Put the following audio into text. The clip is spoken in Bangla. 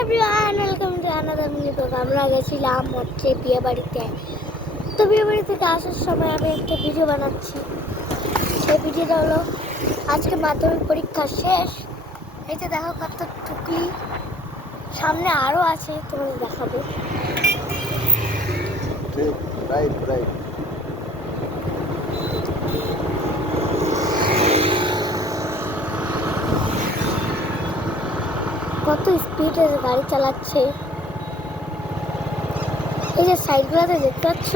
Everyone, welcome to another mini blog. আমরা গেছিলাম হচ্ছে বিয়ে বাড়িতে। তো বিয়ে বাড়ি থেকে আসার সময় আমি একটা ভিডিও বানাচ্ছি। সেই ভিডিওটা হলো আজকে মাধ্যমিক পরীক্ষা শেষ। এই যে দেখো কত টুকলি, সামনে আরও আছে, তোমাদের দেখাবো। Right right. কত স্পিডে গাড়ি চালাচ্ছে। এই যে সাইডগুলোতে দেখতে পাচ্ছ,